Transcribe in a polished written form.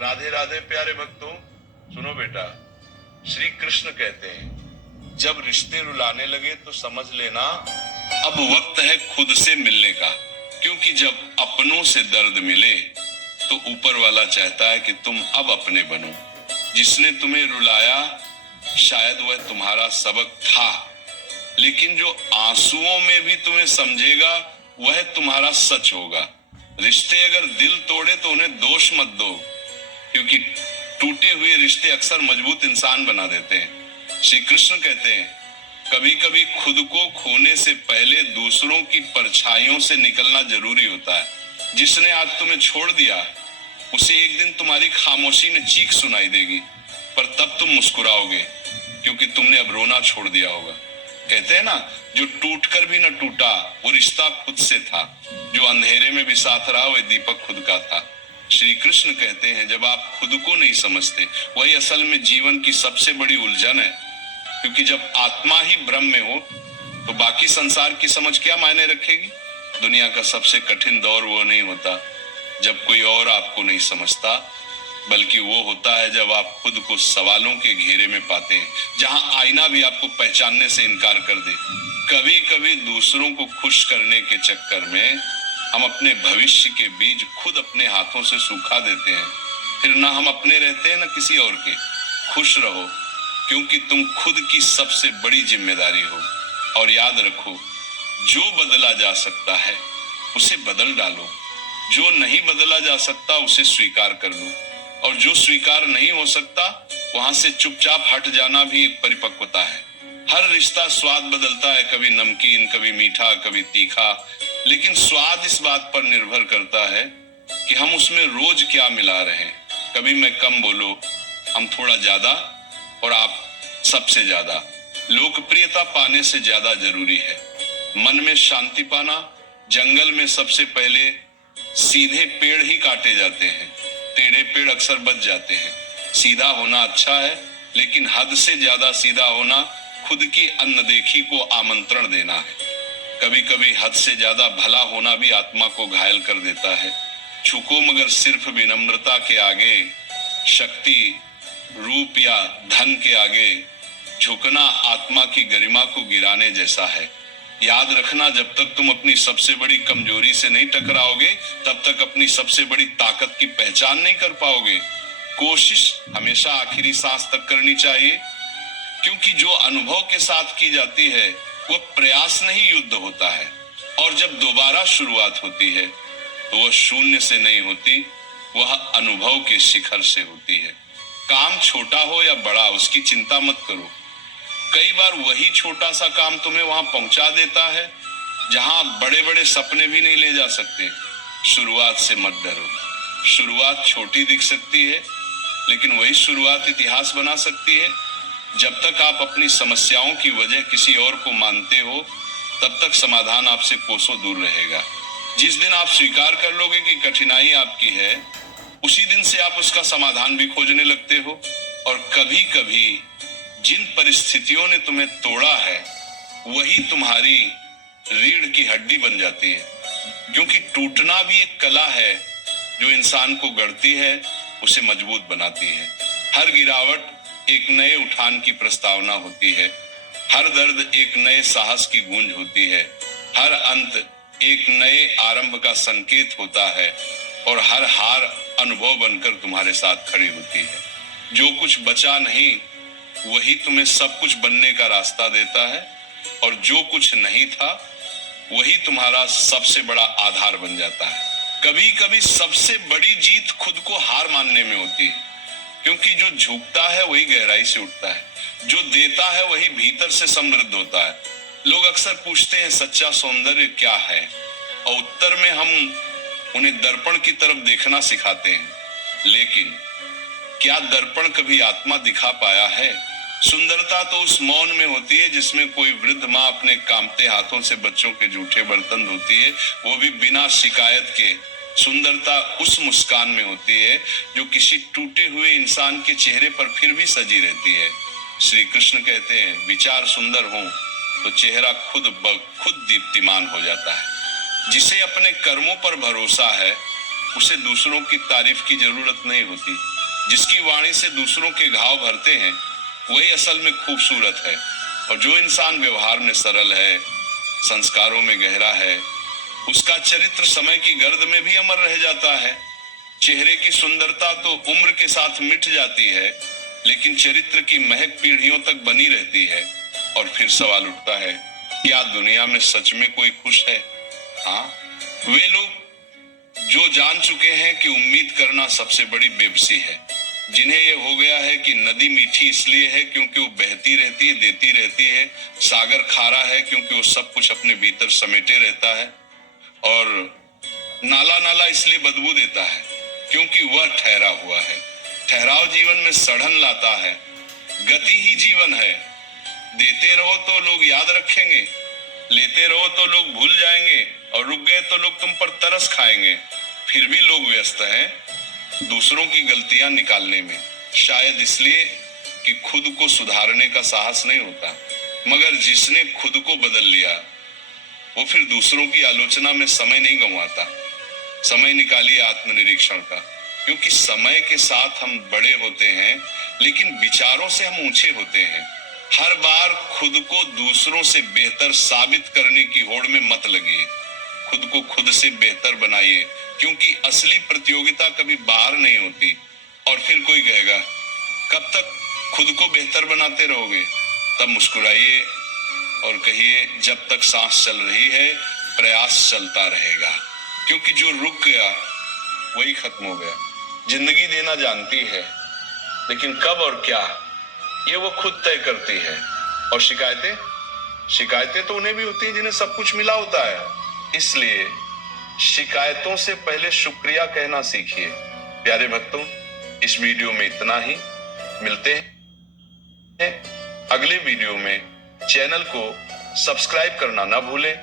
राधे राधे प्यारे भक्तों, सुनो बेटा। श्री कृष्ण कहते हैं जब रिश्ते रुलाने लगे तो समझ लेना अब वक्त है खुद से मिलने का, क्योंकि जब अपनों से दर्द मिले तो ऊपर वाला चाहता है कि तुम अब अपने बनो। जिसने तुम्हें रुलाया शायद वह तुम्हारा सबक था, लेकिन जो आंसुओं में भी तुम्हें समझेगा वह तुम्हारा सच होगा। रिश्ते अगर दिल तोड़े तो उन्हें दोष मत दो, क्योंकि टूटे हुए रिश्ते अक्सर मजबूत इंसान बना देते हैं। श्री कृष्ण कहते हैं कभी कभी खुद को खोने से पहले दूसरों की परछाइयों से निकलना जरूरी होता है। जिसने आज तुम्हें छोड़ दिया उसे एक दिन तुम्हारी खामोशी में चीख सुनाई देगी, पर तब तुम मुस्कुराओगे क्योंकि तुमने अब रोना छोड़ दिया होगा। कहते हैं ना, जो टूटकर भी न टूटा वो रिश्ता खुद से था, जो अंधेरे में भी साथ रहा वह दीपक खुद का था। श्री कृष्ण कहते हैं जब आप खुद को नहीं समझते वही असल में जीवन की सबसे बड़ी उलझन है, क्योंकि जब आत्मा ही ब्रह्म में हो तो बाकी संसार की समझ क्या मायने रखेगी। दुनिया का सबसे कठिन दौर वो नहीं होता जब कोई और आपको नहीं समझता, बल्कि वो होता है जब आप खुद को सवालों के घेरे में पाते हैं, जहां आईना भी आपको पहचानने से इनकार कर दे। कभी कभी दूसरों को खुश करने के चक्कर में हम अपने भविष्य के बीज खुद अपने हाथों से सूखा देते हैं। फिर ना हम अपने रहते हैं ना किसी और के। खुश रहो, क्योंकि तुम खुद की सबसे बड़ी जिम्मेदारी हो। और याद रखो, जो बदला जा सकता है उसे बदल डालो, जो नहीं बदला जा सकता उसे स्वीकार कर लो, और जो स्वीकार नहीं हो सकता वहां से चुपचाप हट जाना भी एक परिपक्वता है। हर रिश्ता स्वाद बदलता है, कभी नमकीन, कभी मीठा, कभी तीखा, लेकिन स्वाद इस बात पर निर्भर करता है कि हम उसमें रोज क्या मिला रहे हैं। कभी मैं कम बोलो, हम थोड़ा ज्यादा, और आप सबसे ज्यादा। लोकप्रियता पाने से ज्यादा जरूरी है मन में शांति पाना। जंगल में सबसे पहले सीधे पेड़ ही काटे जाते हैं, टेढ़े पेड़ अक्सर बच जाते हैं। सीधा होना अच्छा है, लेकिन हद से ज्यादा सीधा होना खुद की अनदेखी को आमंत्रण देना है। कभी कभी हद से ज्यादा भला होना भी आत्मा को घायल कर देता है। झुको मगर सिर्फ विनम्रता के आगे। शक्ति, रूप या धन के आगे झुकना आत्मा की गरिमा को गिराने जैसा है। याद रखना, जब तक तुम अपनी सबसे बड़ी कमजोरी से नहीं टकराओगे तब तक अपनी सबसे बड़ी ताकत की पहचान नहीं कर पाओगे। कोशिश हमेशा आखिरी सांस तक करनी चाहिए, क्योंकि जो अनुभव के साथ की जाती है वह प्रयास नहीं युद्ध होता है, और जब दोबारा शुरुआत होती है तो वह शून्य से नहीं होती, वह अनुभव के शिखर से होती है। काम छोटा हो या बड़ा उसकी चिंता मत करो। कई बार वही छोटा सा काम तुम्हें वहां पहुंचा देता है जहां बड़े बड़े सपने भी नहीं ले जा सकते। शुरुआत से मत डरो। शुरुआत छोटी दिख सकती है, लेकिन वही शुरुआत इतिहास बना सकती है। जब तक आप अपनी समस्याओं की वजह किसी और को मानते हो तब तक समाधान आपसे कोसों दूर रहेगा। जिस दिन आप स्वीकार कर लोगे कि कठिनाई आपकी है, उसी दिन से आप उसका समाधान भी खोजने लगते हो। और कभी कभी जिन परिस्थितियों ने तुम्हें तोड़ा है वही तुम्हारी रीढ़ की हड्डी बन जाती है, क्योंकि टूटना भी एक कला है जो इंसान को गढ़ती है, उसे मजबूत बनाती है। हर गिरावट एक नए उठान की प्रस्तावना होती है, हर दर्द एक नए साहस की गूंज होती है, हर अंत एक नए आरंभ का संकेत होता है, और हर हार अनुभव बनकर तुम्हारे साथ खड़ी होती है। जो कुछ बचा नहीं वही तुम्हें सब कुछ बनने का रास्ता देता है, और जो कुछ नहीं था वही तुम्हारा सबसे बड़ा आधार बन जाता है। कभी कभी सबसे बड़ी जीत खुद को हार मानने में होती है, क्योंकि जो झुकता है वही गहराई से उठता है, जो देता है वही भीतर से समृद्ध होता है। लोग अक्सर पूछते हैं सच्चा सौंदर्य क्या है, और उत्तर में हम उन्हें दर्पण की तरफ देखना सिखाते हैं, लेकिन क्या दर्पण कभी आत्मा दिखा पाया है? सुंदरता तो उस मौन में होती है जिसमें कोई वृद्ध माँ अपने कांपते हाथों से बच्चों के जूठे बर्तन धोती है, वो भी बिना शिकायत के। सुंदरता उस मुस्कान में होती है जो किसी टूटे हुए इंसान के चेहरे पर फिर भी सजी रहती है। श्री कृष्ण कहते हैं विचार सुंदर हो तो चेहरा खुद दीप्तिमान हो जाता है। जिसे अपने कर्मों पर भरोसा है उसे दूसरों की तारीफ की जरूरत नहीं होती। जिसकी वाणी से दूसरों के घाव भरते हैं वही असल में खूबसूरत है। और जो इंसान व्यवहार में सरल है, संस्कारों में गहरा है, उसका चरित्र समय की गर्द में भी अमर रह जाता है। चेहरे की सुंदरता तो उम्र के साथ मिट जाती है, लेकिन चरित्र की महक पीढ़ियों तक बनी रहती है। और फिर सवाल उठता है, क्या दुनिया में सच में कोई खुश है? हाँ, वे लोग जो जान चुके हैं कि उम्मीद करना सबसे बड़ी बेबसी है, जिन्हें यह हो गया है कि नदी मीठी इसलिए है क्योंकि वो बहती रहती है, देती रहती है। सागर खारा है क्योंकि वो सब कुछ अपने भीतर समेटे रहता है। और नाला नाला इसलिए बदबू देता है क्योंकि वह ठहरा हुआ है। ठहराव जीवन में सड़न लाता है। गति ही जीवन है। देते रहो तो लोग याद रखेंगे, लेते रहो तो लोग भूल जाएंगे, और रुक गए तो लोग तुम पर तरस खाएंगे। फिर भी लोग व्यस्त हैं दूसरों की गलतियां निकालने में, शायद इसलिए कि खुद को सुधारने का साहस नहीं होता। मगर जिसने खुद को बदल लिया वो फिर दूसरों की आलोचना में समय नहीं गंवाता। समय निकालिए आत्मनिरीक्षण का, क्योंकि समय के साथ हम बड़े होते हैं, लेकिन विचारों से हम ऊंचे होते हैं। हर बार खुद को दूसरों से बेहतर साबित करने की होड़ में मत लगिए। खुद को खुद से बेहतर बनाइए, क्योंकि असली प्रतियोगिता कभी बाहर नहीं होती। और फिर कोई कहेगा, कब तक खुद को बेहतर बनाते रहोगे? तब मुस्कुराइए और कहिए, जब तक सांस चल रही है प्रयास चलता रहेगा, क्योंकि जो रुक गया वही खत्म हो गया। जिंदगी देना जानती है, लेकिन कब और क्या ये वो खुद तय करती है। और शिकायतें तो उन्हें भी होती है जिन्हें सब कुछ मिला होता है। इसलिए शिकायतों से पहले शुक्रिया कहना सीखिए। प्यारे भक्तों, इस वीडियो में इतना ही। मिलते हैं अगले वीडियो में। चैनल को सब्सक्राइब करना ना भूलें